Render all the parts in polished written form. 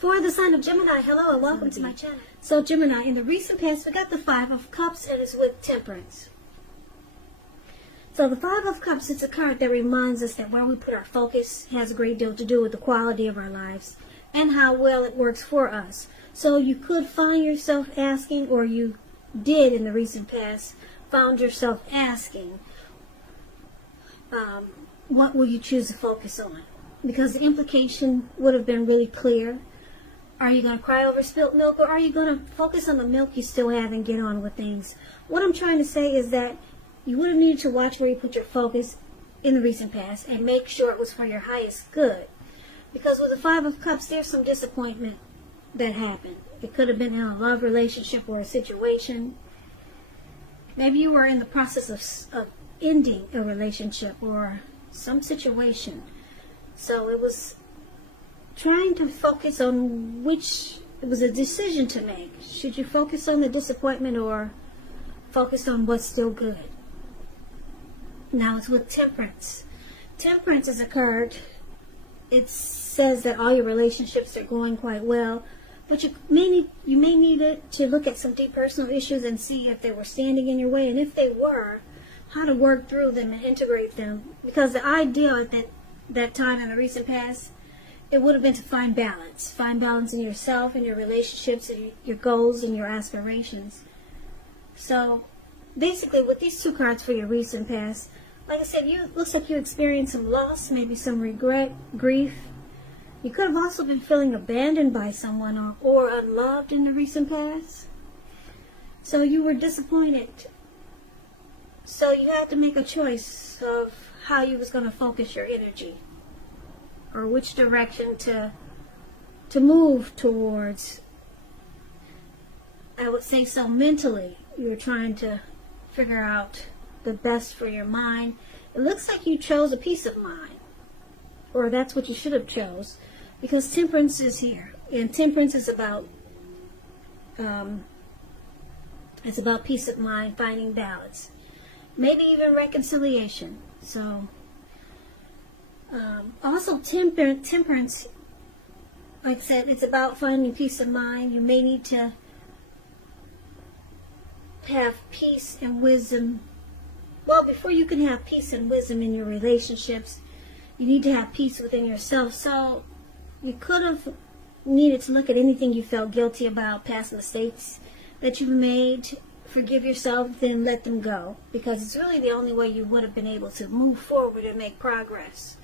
For the sign of Gemini, hello and welcome to my channel. So Gemini, in the recent past, we got the Five of Cups and it's with Temperance. So the Five of Cups, it's a card that reminds us that where we put our focus has a great deal to do with the quality of our lives and how well it works for us. So you could find yourself asking, or you did in the recent past, found yourself asking, what will you choose to focus on? Because the implication would have been really clear. Are you going to cry over spilt milk, or are you going to focus on the milk you still have and get on with things? What I'm trying to say is that you would have needed to watch where you put your focus in the recent past and make sure it was for your highest good. Because with the Five of Cups, there's some disappointment that happened. It could have been in a love relationship or a situation. Maybe you were in the process of ending a relationship or some situation. So it was trying to focus on it was a decision to make. Should you focus on the disappointment or focus on what's still good? Now it's with Temperance. Temperance is a card. It says that all your relationships are going quite well, but you may need it to look at some deep personal issues and see if they were standing in your way, and if they were, how to work through them and integrate them. Because the ideal at that time in the recent past, it would have been to find balance. Find balance in yourself and your relationships and your goals and your aspirations. So basically with these two cards for your recent past, like I said, looks like you experienced some loss, maybe some regret, grief. You could have also been feeling abandoned by someone or unloved in the recent past. So you were disappointed. So you had to make a choice of how you was going to focus your energy, or which direction to move towards. I would say so mentally. You were trying to figure out the best for your mind. It looks like you chose a peace of mind, or that's what you should have chose, because Temperance is here, and Temperance is about peace of mind, finding balance, maybe even reconciliation. So also Temperance, like I said, it's about finding peace of mind. You may need to have peace and wisdom. Well, before you can have peace and wisdom in your relationships, you need to have peace within yourself. So you could have needed to look at anything you felt guilty about, past mistakes that you've made, forgive yourself, then let them go. Because it's really the only way you would have been able to move forward and make progress.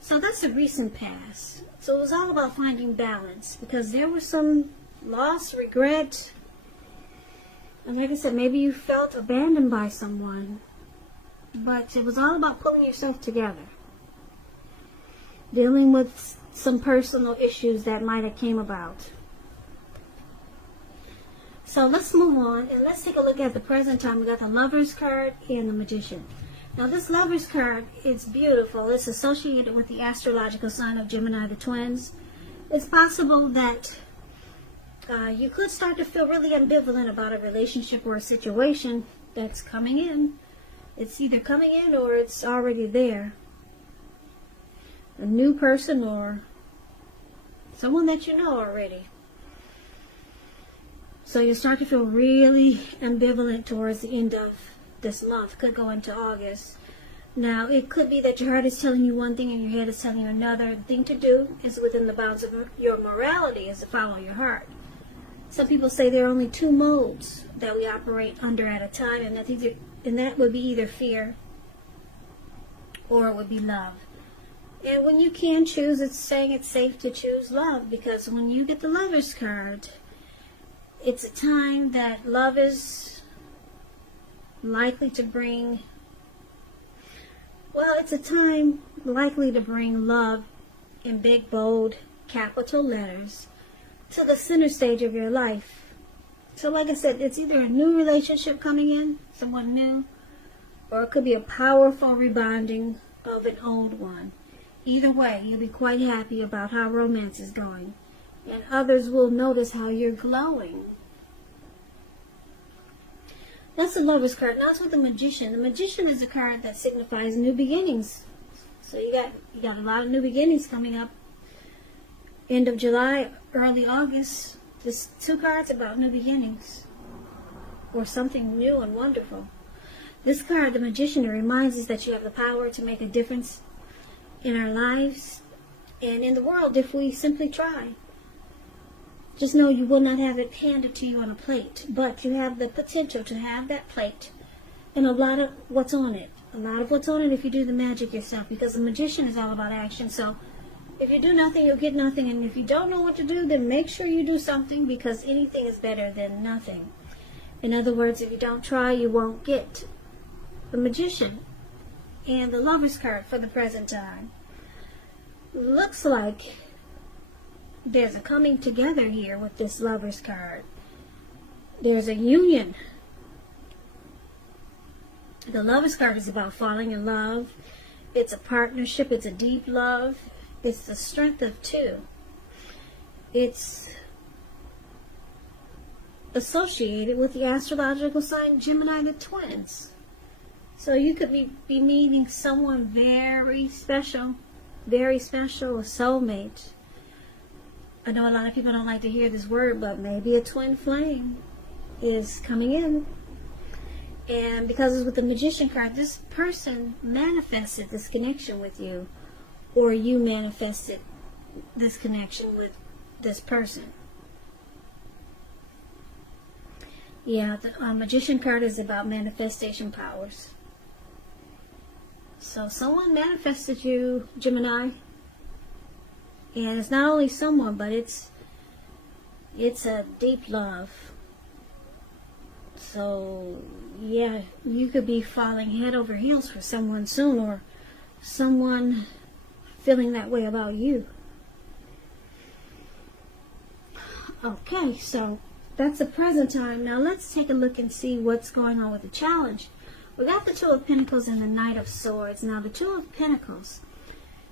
So that's the recent past. So it was all about finding balance, because there was some loss, regret, and like I said, maybe you felt abandoned by someone, but it was all about pulling yourself together, dealing with some personal issues that might have came about. So let's move on and let's take a look at the present time. We got the Lover's card and the Magician. Now this Lover's card is beautiful. It's associated with the astrological sign of Gemini, the twins. It's possible that you could start to feel really ambivalent about a relationship or a situation that's coming in. It's either coming in or it's already there. A new person or someone that you know already. So you start to feel really ambivalent towards the end of this month. Could go into August. Now, it could be that your heart is telling you one thing and your head is telling you another. The thing to do is within the bounds of your morality is to follow your heart. Some people say there are only two modes that we operate under at a time, and that would be either fear or it would be love. And when you can choose, it's saying it's safe to choose love, because when you get the Lover's card, it's a time that love is likely to bring, it's a time likely to bring love in big, bold, capital letters to the center stage of your life. So like I said, it's either a new relationship coming in, someone new, or it could be a powerful rebonding of an old one. Either way, you'll be quite happy about how romance is going, and others will notice how you're glowing. That's the Lover's card. Now it's with the Magician. The Magician is a card that signifies new beginnings. So you got a lot of new beginnings coming up end of July, early August, this 2 cards about new beginnings or something new and wonderful. This card, the Magician, it reminds us that you have the power to make a difference in our lives and in the world if we simply try. Just know you will not have it handed to you on a plate, but you have the potential to have that plate and a lot of what's on it. A lot of what's on it if you do the magic yourself, because the Magician is all about action. So if you do nothing, you'll get nothing. And if you don't know what to do, then make sure you do something, because anything is better than nothing. In other words, if you don't try, you won't get. The Magician and the Lover's card for the present time. Looks like there's a coming together here with this Lover's card. There's a union. The Lover's card is about falling in love. It's a partnership. It's a deep love. It's the strength of 2. It's associated with the astrological sign Gemini, the twins. So you could be meeting someone very special, a soulmate. I know a lot of people don't like to hear this word, but maybe a twin flame is coming in. And because it's with the Magician card, this person manifested this connection with you, or you manifested this connection with this person. Yeah, the Magician card is about manifestation powers. So someone manifested you, Gemini. And it's not only someone, but it's a deep love. So, yeah, you could be falling head over heels for someone soon, or someone feeling that way about you. Okay, so that's the present time. Now let's take a look and see what's going on with the challenge. We got the 2 of Pentacles and the Knight of Swords. Now the 2 of Pentacles,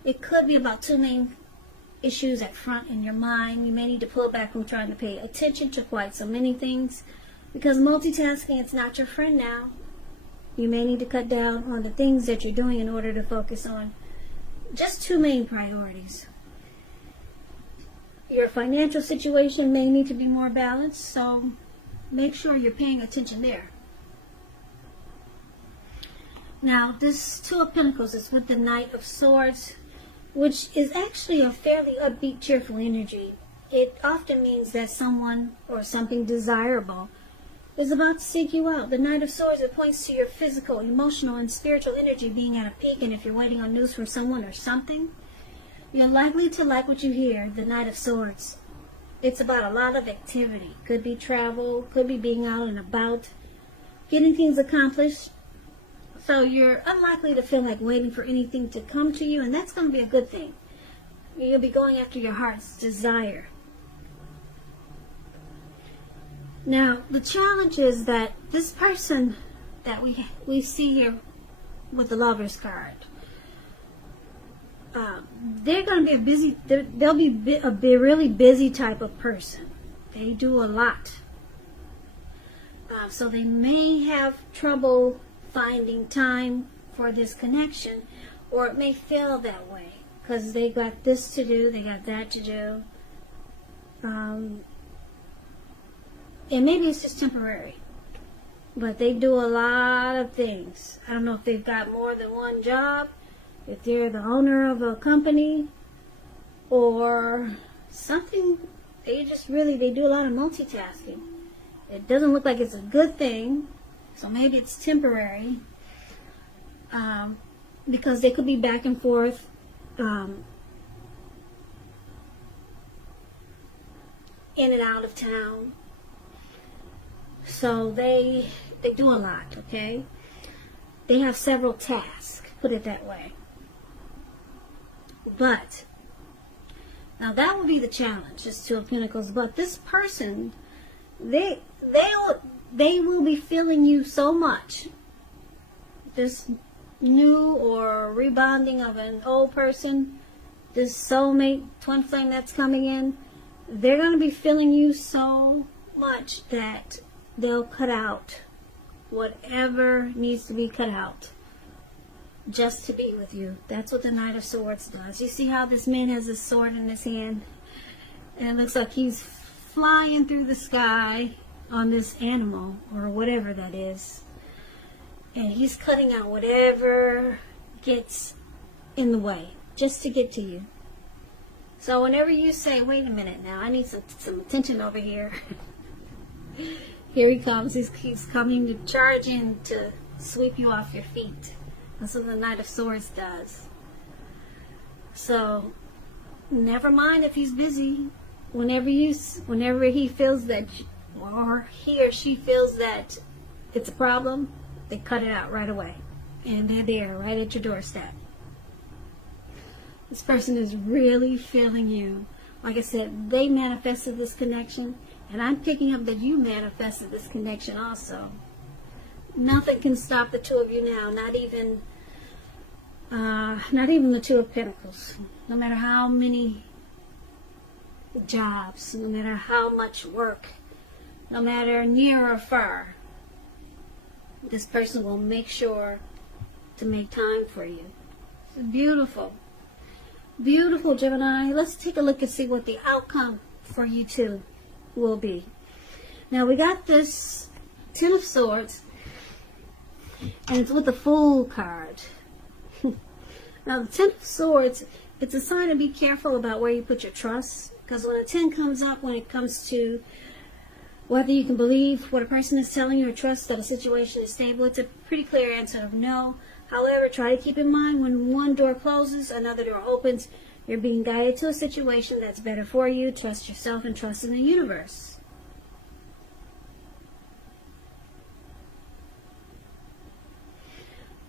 it could be about 2 main issues at front in your mind. You may need to pull back from trying to pay attention to quite so many things, because multitasking, it's not your friend now. You may need to cut down on the things that you're doing in order to focus on just 2 main priorities. Your financial situation may need to be more balanced, so make sure you're paying attention there. Now, this 2 of Pentacles is with the Knight of Swords, which is actually a fairly upbeat, cheerful energy. It often means that someone or something desirable is about to seek you out. The Knight of Swords, it points to your physical, emotional, and spiritual energy being at a peak, and if you're waiting on news from someone or something, you're likely to like what you hear. The Knight of Swords, it's about a lot of activity. Could be travel, could be being out and about, getting things accomplished. So you're unlikely to feel like waiting for anything to come to you, and that's going to be a good thing. You'll be going after your heart's desire. Now, the challenge is that this person that we see here with the Lover's card, they're going to be they'll be a really busy type of person. They do a lot. So they may have trouble finding time for this connection, or it may feel that way because they got this to do, they got that to do, and maybe it's just temporary, but they do a lot of things. I don't know if they've got more than one job, if they're the owner of a company or something. They do a lot of multitasking. It doesn't look like it's a good thing. So maybe it's temporary, because they could be back and forth, in and out of town. So they do a lot, okay? They have several tasks, put it that way. But, now that would be the challenge, just 2 of Pentacles. But this person, they will be feeling you so much. This new or rebounding of an old person, this soulmate, twin flame that's coming in, they're going to be feeling you so much that they'll cut out whatever needs to be cut out just to be with you. That's what the Knight of Swords does. You see how this man has a sword in his hand? And it looks like he's flying through the sky on this animal or whatever that is. And he's cutting out whatever gets in the way just to get to you. So whenever you say, wait a minute now, I need some attention over here. Here he comes. He's coming to charge in to sweep you off your feet. That's what the Knight of Swords does. So never mind if he's busy. Whenever he feels that, or he or she feels that it's a problem, they cut it out right away. And they're there, right at your doorstep. This person is really feeling you. Like I said, they manifested this connection, and I'm picking up that you manifested this connection also. Nothing can stop the two of you now, not even the Two of Pentacles. No matter how many jobs, no matter how much work, no matter near or far, this person will make sure to make time for you. It's beautiful. Beautiful, Gemini. Let's take a look and see what the outcome for you two will be. Now we got this Ten of Swords, and it's with the Fool card. Now the Ten of Swords, it's a sign to be careful about where you put your trust, because when a 10 comes up, when it comes to whether you can believe what a person is telling you or trust that a situation is stable, it's a pretty clear answer of no. However, try to keep in mind when one door closes, another door opens. You're being guided to a situation that's better for you. Trust yourself and trust in the universe.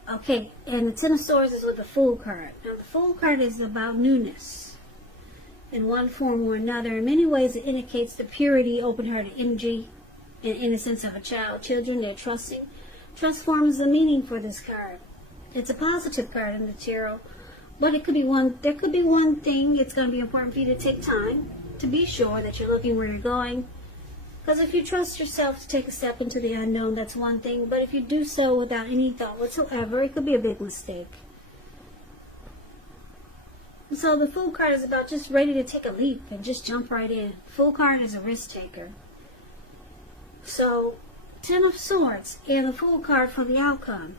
Okay, and the Ten of Swords is with the Fool card. Now, the Fool card is about newness in one form or another. In many ways, it indicates the purity, open-hearted energy, and innocence of a child. Children, they're trusting. Trust forms the meaning for this card. It's a positive card in the tarot, but there could be one thing. It's going to be important for you to take time to be sure that you're looking where you're going. Because if you trust yourself to take a step into the unknown, that's one thing. But if you do so without any thought whatsoever, it could be a big mistake. So the Fool card is about just ready to take a leap and just jump right in. Fool card is a risk taker. So, Ten of Swords and the Fool card for the outcome.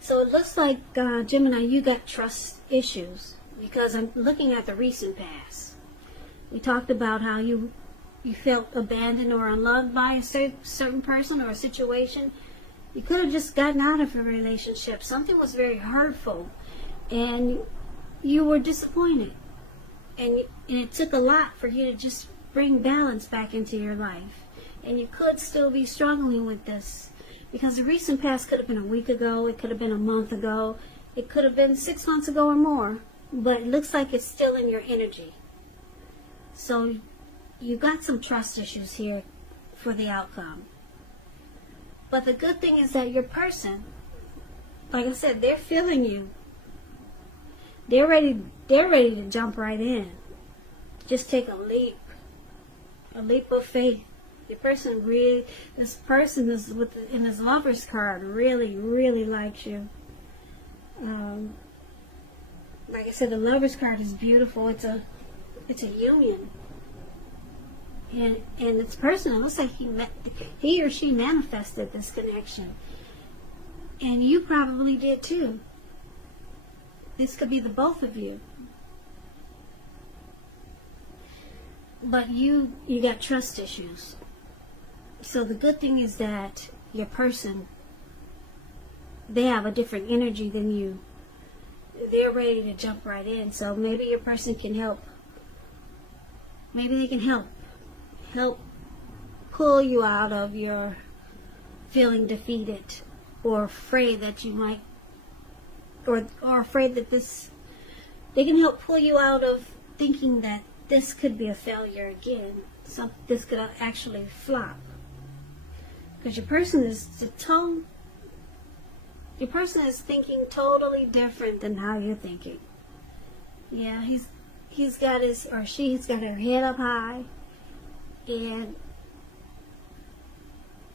So it looks like, Gemini, you got trust issues, because I'm looking at the recent past. We talked about how you felt abandoned or unloved by a certain person or a situation. You could have just gotten out of a relationship. Something was very hurtful, and you were disappointed. And it took a lot for you to just bring balance back into your life. And you could still be struggling with this. Because the recent past could have been a week ago, it could have been a month ago, it could have been 6 months ago or more, but it looks like it's still in your energy. So you got some trust issues here for the outcome. But the good thing is that your person, like I said, they're feeling you. They're ready to jump right in. Just take a leap of faith. This person is in his Lover's card really, really likes you. Like I said, the Lover's card is beautiful. It's a union, and this person, it looks like he or she manifested this connection, and you probably did too. This could be the both of you. But you got trust issues. So the good thing is that your person, they have a different energy than you. They're ready to jump right in. So maybe your person can help. Maybe they can help pull you out of your feeling defeated or afraid that you might, or afraid that they can help pull you out of thinking that this could be a failure again. So this could actually flop. Because your person is thinking totally different than how you're thinking. Yeah, he's got his, or she's got her head up high, and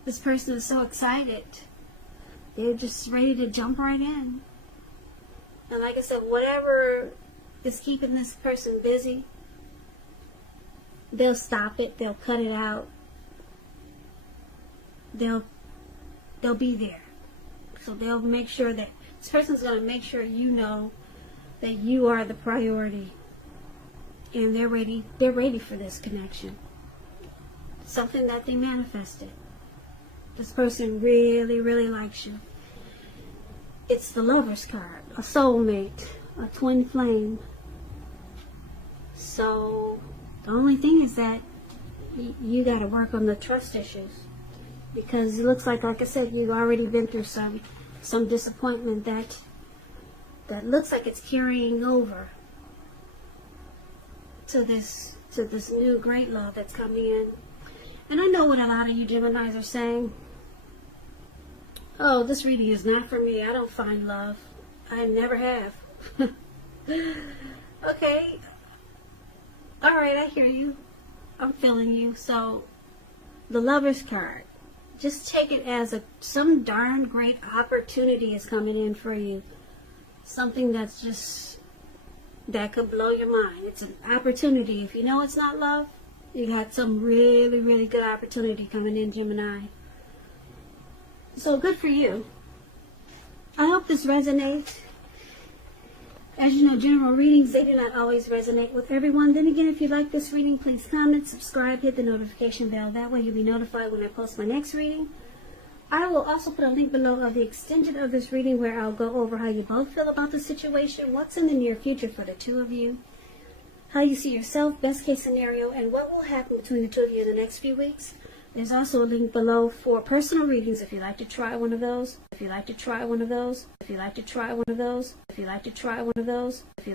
this person is so excited. They're just ready to jump right in. And like I said, whatever is keeping this person busy, they'll stop it, they'll cut it out, they'll be there. So they'll make sure that this person's going to make sure you know that you are the priority, and they're ready for this connection. Something that they manifested. This person really, really likes you. It's the Lover's card, a soulmate, a twin flame. So the only thing is that you got to work on the trust issues, because it looks like I said, you've already been through some disappointment that looks like it's carrying over to this new great love that's coming in. And I know what a lot of you Geminis are saying. Oh, this reading is not for me. I don't find love. I never have. Okay. All right, I hear you. I'm feeling you. So, the Lover's card. Just take it as some darn great opportunity is coming in for you. Something that could blow your mind. It's an opportunity. If you know it's not love, you got some really, really good opportunity coming in, Gemini. So good for you. I hope this resonates. As you know, general readings, they do not always resonate with everyone. Then again, if you like this reading, please comment, subscribe, hit the notification bell. That way you'll be notified when I post my next reading. I will also put a link below of the extension of this reading where I'll go over how you both feel about the situation, what's in the near future for the two of you, how you see yourself, best case scenario, and what will happen between the two of you in the next few weeks. There's also a link below for personal readings if you'd like to try one of those. If you'd like to try one of those. If you'd like to try one of those. If you'd like to try one of those. If you